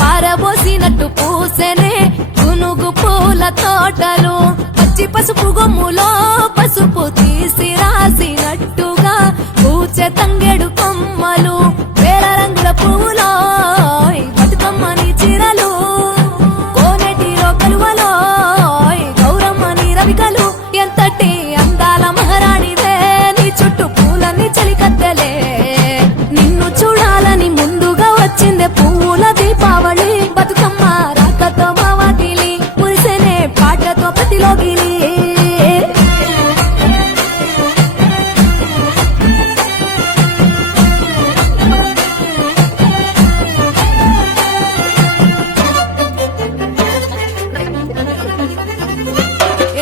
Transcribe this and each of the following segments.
పారబోసినట్టు పూసెనే గునుగు పూల తోటలు పచ్చి పసుపు గొమ్ములో రాకతో మా వాకిలి మురిసెనే పాటతో ప్రతిలోగిలి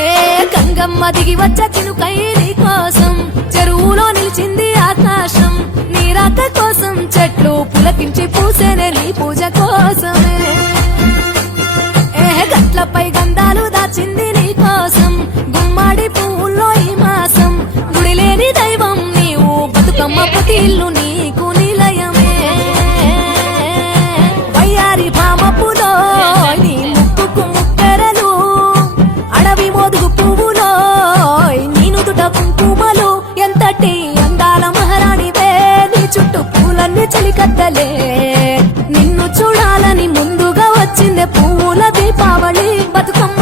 ఏ గంగమ్మ దిగి వచ్చ చినుకై నీ కోసం చెరువులో నిలిచింది ఆకాశం నీ రాక కోసం చెట్లు పులకించి పూసేనే నీ పూజ కోసమే. చెట్లపై గంధాలు దాచింది నీ కోసం. గుమ్మడి పువ్వుల్లో ఈ మాసం గుడి లేని దైవం నీవు. బతుకమ్మ పుతిల్లు నీకు నిలయమే. వయ్యారి భామపులో నీ ముక్కుకు ముక్కరలు. అడవి మోదుగు పువ్వులో నీ నుదుట కుంకుమలు. ఎంతటి అందాల మహారాణివే నీ చుట్టూ పూలన్నీ చలికత్తలే నిన్ను చూడాలని ముందుగా వచ్చిందే పువ్వుల దీపావళి. బతుకమ్మ